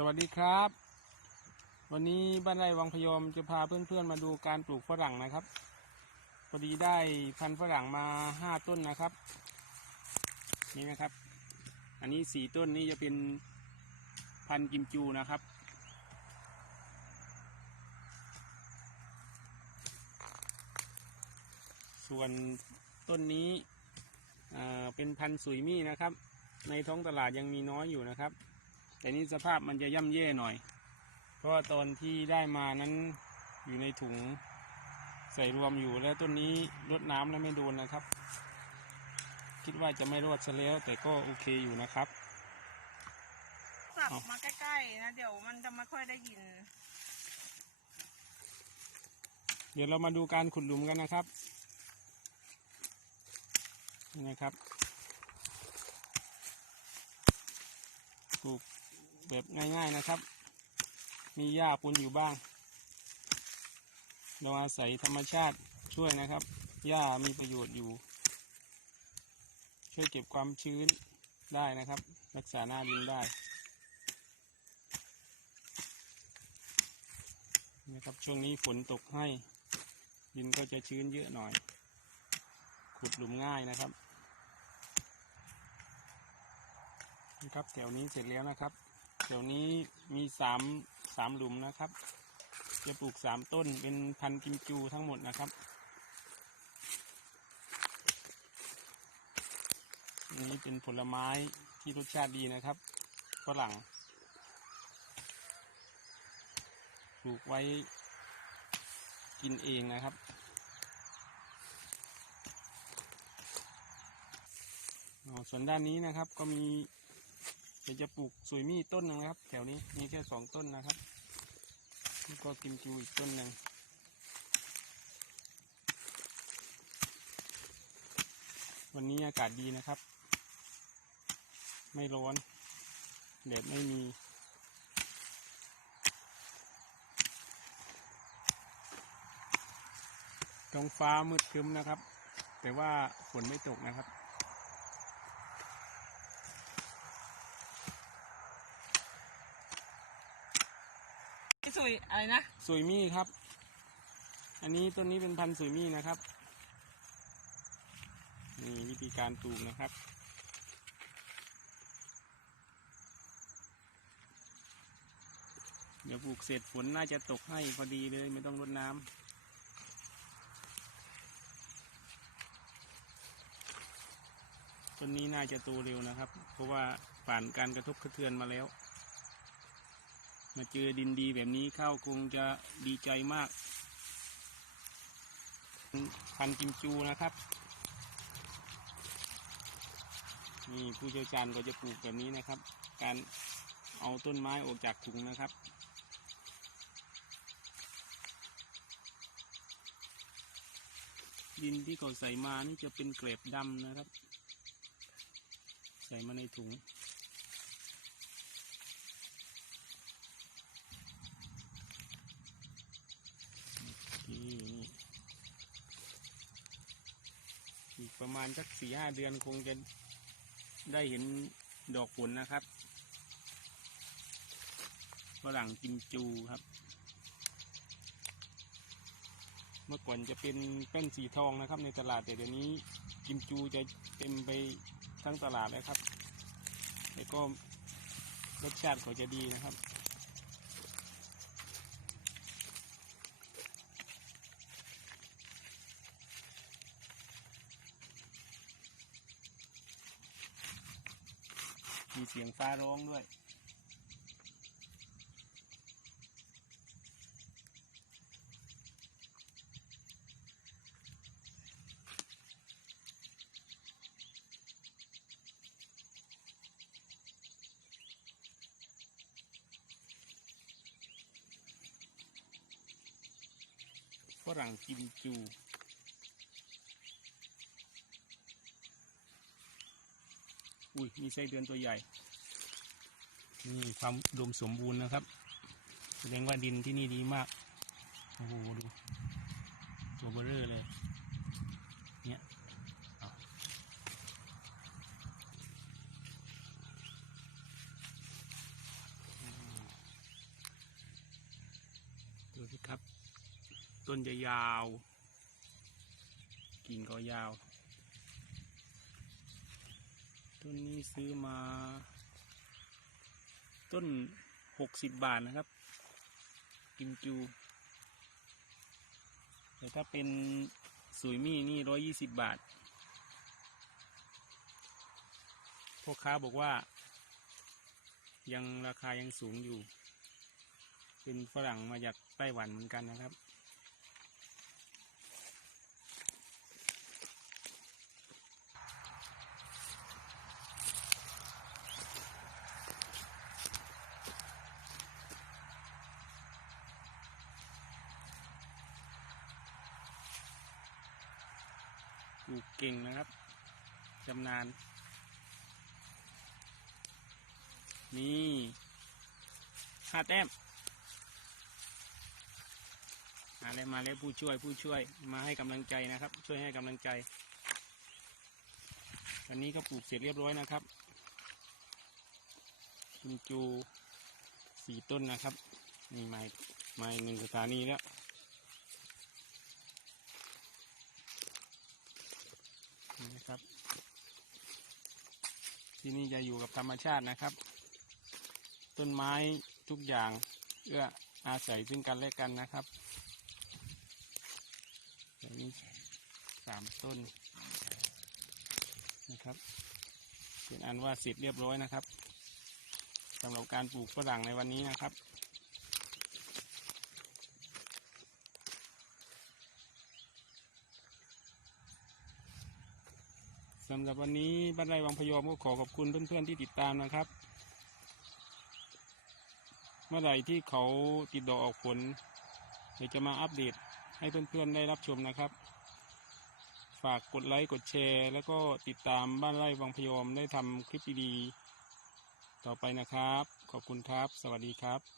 สวัสดีครับ วันนี้บ้านไร่วังพยอมจะพาเพื่อนๆมาดูการปลูกฝรั่งนะครับพอดีได้พันฝรั่งมาห้าต้นนะครับ นี่นะครับ อันนี้สี่ต้นนี้จะเป็นพันกิมจูนะครับ ส่วนต้นนี้เป็นพันสุยมี่นะครับ ในท้องตลาดยังมีน้อยอยู่นะครับ แต่นี่สภาพมันจะย่ำแย่หน่อย เพราะว่าตอนที่ได้มานั้นอยู่ในถุงใส่รวมอยู่แล้วต้นนี้รดน้ำแล้วไม่โดนนะครับ คิดว่าจะไม่รอดซะแล้ว แต่ก็โอเคอยู่นะครับสับเอามาใกล้ๆนะเดี๋ยวมันจะไม่ค่อยได้ยิน เดี๋ยวเรามาดูการขุดหลุมกันนะครับนี่นะครับปลูก แบบง่ายๆนะครับ มีหญ้าปนอยู่บ้าง เราอาศัยธรรมชาติช่วยนะครับ หญ้ามีประโยชน์อยู่ ช่วยเก็บความชื้นได้นะครับ รักษาหน้าดินได้นะครับช่วงนี้ฝนตกให้ ดินก็จะชื้นเยอะหน่อย ขุดหลุมง่ายนะครับนะครับแถวนี้เสร็จแล้วนะครับ แถวนี้มีสามสามหลุมนะครับ จะปลูกสามต้นเป็นพันกิมจูทั้งหมดนะครับนี้เป็นผลไม้ที่รสชาติดีนะครับฝรั่งปลูกไว้กินเองนะครับ ส่วนด้านนี้นะครับก็มี ดี๋ยวจะปลูกสวยมี่ต้นหนึงนะครับแถวนี้มีแค่สองต้นนะครับแล้วก็กิมจูอีกต้นหนึ่งวันนี้อากาศดีนะครับ ไม่ร้อนแดดไม่มีท้องฟ้ามืดครึ้มนะครับ แต่ว่าฝนไม่ตกนะครับ พี่สุยอะไรนะสุยมี่ครับ อันนี้ต้นนี้เป็นพันธุ์สุยมี่นะครับ นี่วิธีการปลูกนะครับ เดี๋ยวปลูกเสร็จฝนน่าจะตกให้พอดีเลยไม่ต้องรดน้ำต้นนี้น่าจะโตเร็วนะครับ เพราะว่าผ่านการกระทบกระเทือนมาแล้ว มาเจอดินดีแบบนี้เข้าคงจะดีใจมาก พันกิมจูนะครับ นี่ผู้เชี่ยวชาญก็จะปลูกแบบนี้นะครับ การเอาต้นไม้ออกจากถุงนะครับดินที่เขาใส่มานี่จะเป็นเกล็ดดำนะครับ ใส่มาในถุง นี่อีกประมาณสักสี่ห้าเดือนคงจะได้เห็นดอกผลนะครับฝรั่งกิมจูครับ เมื่อก่อนจะเป็นเป็นสีทองนะครับ ในตลาดแต่เดี๋ยวนี้กิมจูจะเต็มไปทั้งตลาดเลยครับ แล้วก็รสชาติเขาจะดีนะครับ มีเสียงฟ้าร้องด้วย ฝรั่งกิมจู อุ้ยมีไส้เดือนตัวใหญ่ นี่ความดมสมบูรณ์นะครับ แสดงว่าดินที่นี่ดีมาก โอ้โหดู ตัวเบอร์อเลย เนี่ยดูสิครับ ต้นจะยาว กิ่งก็ยาว ต้นนี้ซื้อมา ต้นหกสิบบาทนะครับ กิมจู แต่ถ้าเป็นสุยมี่นี่ร้อยยี่สิบบาทพ่อค้าบอกว่า ยังราคายังสูงอยู่ เป็นฝรั่งมาจากไต้หวันเหมือนกันนะครับ ลูกเก่งนะครับจำนาน นี่ห้าแต้มมาแล้วมาแล้วผู้ช่วยผู้ช่วยมาให้กำลังใจนะครับ ช่วยให้กำลังใจวันนี้ก็ปลูกเสร็จเรียบร้อยนะครับคุณจูสี่ต้นนะครับนี่มามาอีกหนึ่งสถานีแล้ว นะครับ ที่นี่จะอยู่กับธรรมชาตินะครับ ต้นไม้ทุกอย่างเอื้ออาศัยซึ่งกันและกันนะครับอย่างนี้สามต้นนะครับ เป็นอันว่าเสร็จเรียบร้อยนะครับสำหรับการปลูกฝรั่งในวันนี้นะครับ สำหรับวันนี้บ้านไร่วังพยอมก็ขอขอบคุณเพื่อนๆที่ติดตามนะครับ เมื่อไหร่ที่เขาติดดอกออกผลเดี๋ยวจะมาอัปเดตให้เพื่อนๆได้รับชมนะครับ ฝากกดไลค์กดแชร์ แล้วก็ติดตามบ้านไร่วังพยอมได้ทำคลิปดีๆต่อไปนะครับ ขอบคุณครับ สวัสดีครับ